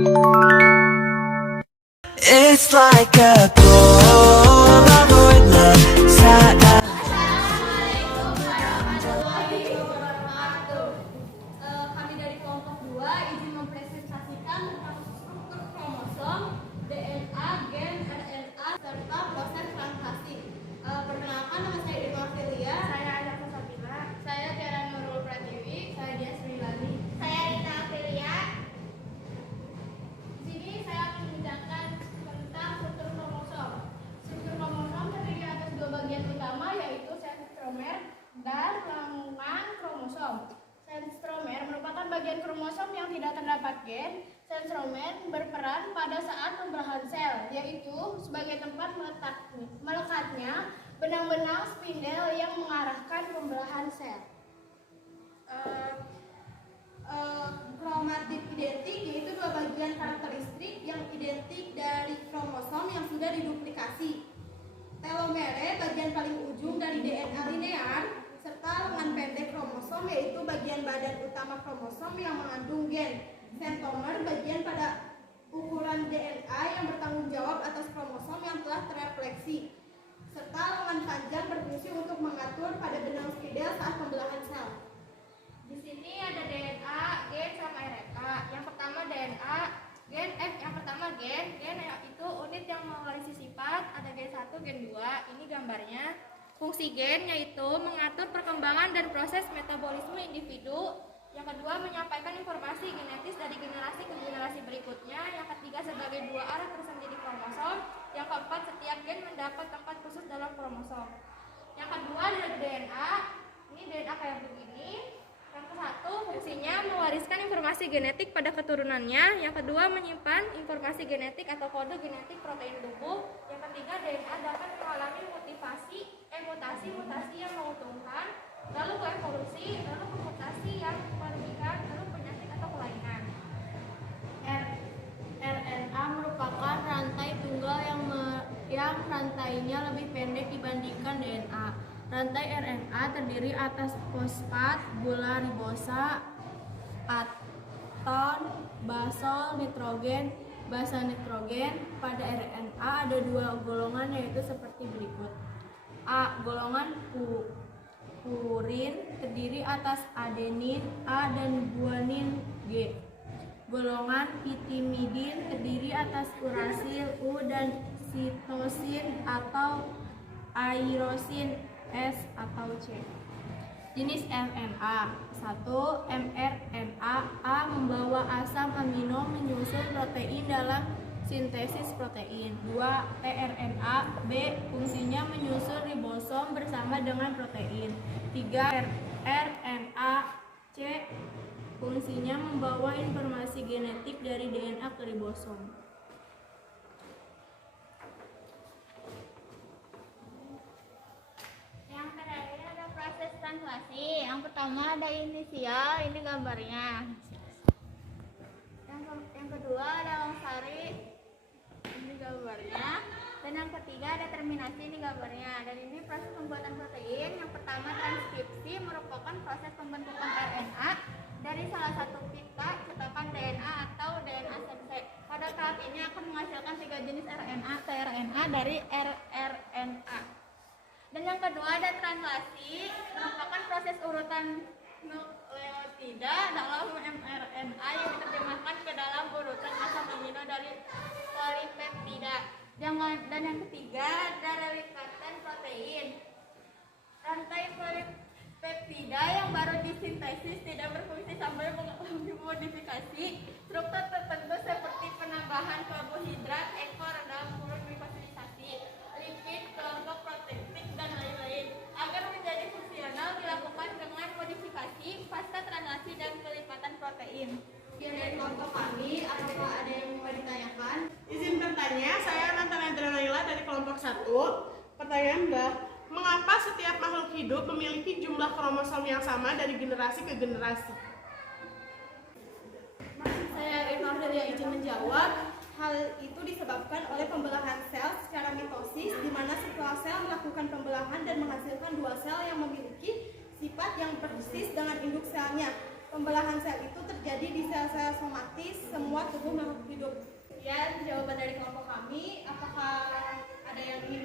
It's like a Polaroid love saat Assalamualaikum warahmatullahi wabarakatuh. Kami dari kelompok 2 izin mempresentasikan tentang struktur kromosom, DNA, gen, RNA, serta proses transkripsi. Perkenalkan, nama saya Irma Filia. Saya Aida Sabila. Saya Tiara Nurul Pratiwi. Saya Dias Rilani. Saya Rina Filia. Di sini saya akan membincangkan tentang struktur kromosom. Struktur kromosom terdiri atas 2 bagian utama, yaitu sentromer dan lambungan kromosom. Sentromer merupakan bagian kromosom yang tidak terdapat gen. Sentromer berperan pada saat pembelahan sel, yaitu sebagai tempat melekatnya benang-benang spindel yang mengarahkan pembelahan sel. Kromatid identik yaitu 2 bagian karakteristik yang identik dari kromosom yang sudah diduplikasi. Telomere bagian paling ujung dari DNA linear, serta lengan pendek kromosom yaitu bagian badan utama kromosom yang mengandung gen. Centomer bagian pada ukuran DNA yang bertanggung jawab atas kromosom yang telah terrefleksi, serta lengan panjang berfungsi untuk mengatur pada benang spindel saat pembelahan sel. Di sini ada DNA, gen, sama RNA. Yang pertama DNA, gen, gen itu unit yang mewarisi sifat. Ada gen 1, gen 2. Ini gambarnya. Fungsi gen yaitu mengatur perkembangan dan proses metabolisme individu. Yang kedua, menyampaikan informasi genetis dari generasi ke generasi berikutnya. Yang ketiga, sebagai 2 arah tersendiri kromosom. Yang keempat, setiap gen mendapat tempat khusus dalam kromosom. Yang kedua adalah DNA. Ini DNA kayak begini. Yang ke-1, fungsinya mewariskan informasi genetik pada keturunannya. Yang kedua, menyimpan informasi genetik atau kode genetik protein tubuh. Yang ketiga, DNA dapat mengalami mutasi yang menguntungkan, lalu ke evolusi, lalu ke mutasi yang merugikan, lalu penyakit atau kelainan. RNA merupakan rantai tunggal yang rantainya lebih pendek dibandingkan DNA. Rantai RNA terdiri atas fosfat, gula ribosa, aton, basal nitrogen, basa nitrogen. Pada RNA ada 2 golongan, yaitu seperti berikut. A. Golongan purin terdiri atas adenin A dan guanin G. Golongan pitimidin terdiri atas urasil U dan sitosin atau aerosin S atau C. Jenis RNA. 1. mRNA. A. Membawa asam amino menyusun protein dalam sintesis protein. 2. tRNA. B. Fungsinya menyusun ribosom bersama dengan protein. 3. rRNA. C. Fungsinya membawa informasi genetik dari DNA ke ribosom. Yang terakhir ada proses translasi. Yang pertama ada inisial, ini gambarnya. Yang kedua ada longsari, ini gambarnya. Dan yang ketiga ada terminasi, ini gambarnya. Dan ini proses pembuatan protein. Yang pertama transkripsi merupakan proses pembentukan RNA dari salah satu pita cetakan DNA atau DNA sensek. Pada tahap ini akan menghasilkan 3 jenis RNA, tRNA dari rRNA. Dan yang kedua ada translasi, merupakan proses urutan nukleotida dalam mRNA yang diterjemahkan ke dalam urutan asam amino dari polipeptida. Dan yang ketiga ada relikatan protein. Rantai polipeptida yang baru disintesis tidak berfungsi sampai mengalami modifikasi struktur tertentu seperti penambahan karbohidrat, ekor dalam kurun glikosilisasi, lipid, kelompok protektik, dan lain-lain. Agar menjadi fungsional dilakukan dengan modifikasi pasca translasi dan kelipatan protein. Dari kelompok kami, apakah ada yang mau ditanyakan? Izin bertanya, saya Nantana Laila dari kelompok 1. Pertanyaan adalah, mengapa setiap makhluk hidup memiliki jumlah kromosom yang sama dari generasi ke generasi? Saya Irma Filia izin menjawab. Hal itu disebabkan oleh pembelahan sel secara mitosis, di mana setelah sel melakukan pembelahan dan menghasilkan 2 sel yang memiliki sifat yang persis dengan induk selnya. Pembelahan sel itu terjadi di sel-sel somatis semua tubuh makhluk hidup. Sekian jawaban dari kelompok kami. Apakah ada yang ingin